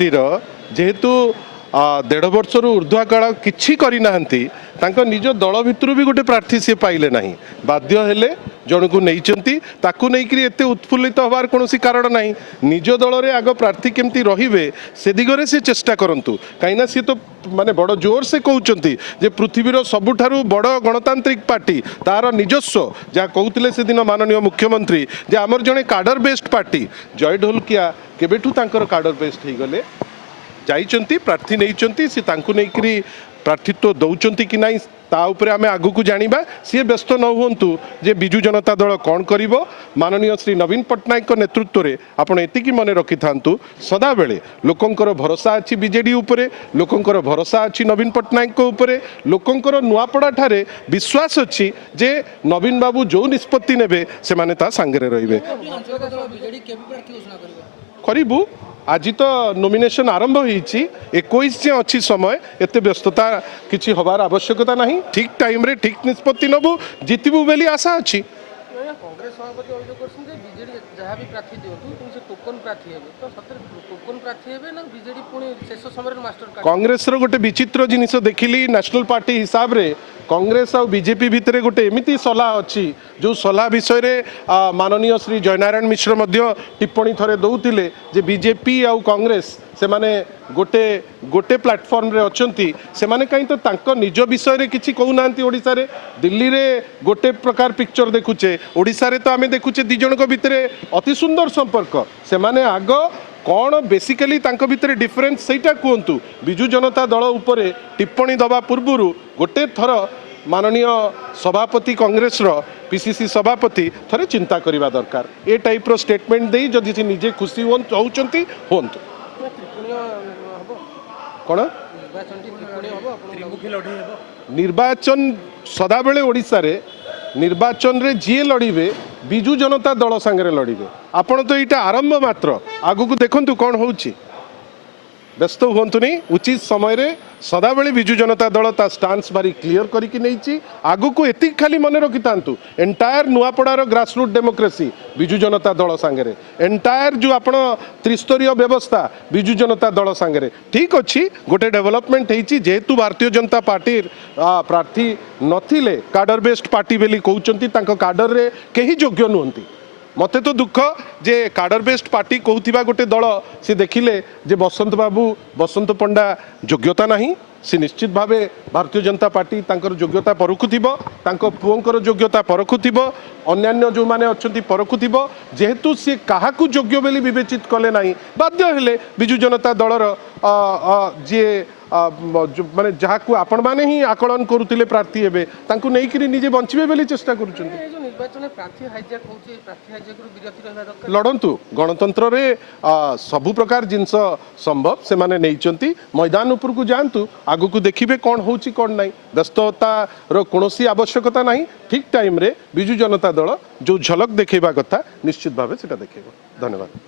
Party जेहेतु 1.5 वर्ष ऊर्ध्वा काल किछि करि नाहंती तांको निज दल भितर भी गोटे प्रार्थी सी पाइले नहीं बाध्य हेले जन को नहींचंती ताकू नहीं करी एते उत्फुल्लित होबार कोनोसी कारण नहीं निज दल रे आग प्रार्थी केमती रहिबे से दिगरे से चेष्टा करंतु काइना सी तो माने बड़ जोर से कहउचंती जे पृथ्वीर सबुठारु बड़ गणतांत्रिक पार्टी तार निजस्व जा कहउतिले से दिन माननीय मुख्यमंत्री जे आमर जने काडर बेस्ड पार्टी जय ढोलकिया केबेठू तांकर काडर बेस्ड हे गले जाइचंती प्रार्थी नहींचंती सी तांकू नहीं करी प्रार्थित्व दौचंती कि नहीं ता उपरे आमे आगु को जानिबा सी व्यस्त न होंतु जे बिजु जनता दल कौन करिवो माननीय श्री नवीन पट्टनायक नेतृत्व रे आपण एतिकी मने रखि थांतु सदा बेले लोकंकर भरोसा अछि बीजेडी उपरे लोकंकर भरोसा अछि नवीन पट्टनायक को उपरे लोकंकर नुआपड़ा ठारे विश्वास अछि जे नवीन बाबू जो निष्पत्ति नेबे से माने ता संगरे रहिबे करिबु आज तो नॉमिनेशन आरंभ होईची 21 जे अच्छी समय एते व्यस्तता किछि हबार आवश्यकता नहीं ठीक टाइम रे ठीक निष्पत्ति नबु जितबु बेली आशा अछि कांग्रेस सभापति अभियोग करछन जे बीजेडी जहाँ भी प्रार्थी दियंतु तुम से टोकन प्रार्थी हेबे तो सतर टोकन प्रार्थी हेबे ना बीजेडी पुणी शेष समय रे मास्टर कार्ड कांग्रेस रो गोटे विचित्र जिनिस देखिली नेशनल पार्टी हिसाब रे कांग्रेस और बीजेपी भितर गोटे एमिति सलाह अच्छी जो सलाह विषय रे माननीय श्री जयनारायण मिश्र मध्य टिप्पणी थरे दौतिले जे बीजेपी आउ कांग्रेस से माने गोटे गोटे प्लेटफॉर्म रे अछंती से माने कहीं तो तांको निज विषय रे किछि कहू नांती ओडिसा रे दिल्ली रे गोटे प्रकार पिक्चर देखुचे ओडिसा रे तो आमे देखुचे दि जणक भितरे अति सुंदर संपर्क से माने आग कौन बेसिकली तांको भितरे डिफरेंस सेटा कहतु बिजु जनता दल उपरे टिप्पणी दबा पूर्व गोटे थर माननीय सभापति कांग्रेस रो पीसीसी सभापति थरे चिंता करिबा दरकार ए टाइप रो स्टेटमेंट देई जदि से निजे खुशी होउचंती होंतु कौन निर्वाचन सदा बेले ओडिसा रे निर्वाचन रे जी लड़िबे बिजु जनता दल संगे लड़िबे आपण तो यहाँ आरंभ मात्र आगु को देखंतु कौन होउची व्यस्त हुंतुनी उचित समय रे सदा बेले बिजु जनता दल ता स्टांस भारी क्लियर करिकि नैची आगु को एति खाली मने रखि तांतु entire नुआपड़ार grassroot democracy Biju Janata Dal संगे एंटायर जो आपण त्रिस्तरीय व्यवस्था बिजु जनता दल संगे ठीक अच्छी गोटे डेवलपमेंट होती जेहेतु भारतीय जनता पार्टी प्रार्थी नथिले काडर बेस्ड पार्टी बेली कहउचंती तांको काडर रे केही योग्य नुहंती मते तो दुख जे काडर बेस्ड पार्टी कहूथिबा गोटे दल से देखिले जे बसंत बाबू बसंत पंडा योग्यता नहीं से निश्चित भावे भारतीय जनता पार्टी तांकर योग्यता परखुथिबो तांको पुओंकर योग्यता परखुथिबो अन्यान्य जो माने अछंती परखुथिबो जेहेतु से काहाकू योग्य बेली विवेचित कले नहीं बाध्य हेले बिजु जनता दलर जे माने जहाँ को आपण माने ही आकलन करुतिले प्रार्थी हेबे तांको नै करी निजे बंचिबे बेली चेष्टा करूछंती ए जो निर्वाचन प्रार्थी हाईजैक होची प्रार्थी हाईजैक रु विरति रहबा दरकार लड़ंतु गणतंत्र रे सबु प्रकार जिनस संभव से माने नैचंती मैदान ऊपर को जानतु आगु को देखिबे कौन होची कौन नहीं व्यस्तता रो कोनोसी आवश्यकता नहीं ठीक टाइम रे बिजु जनता दल जो झलक देखेबा कथा निश्चित भावे सेटा देखेबो धन्यवाद।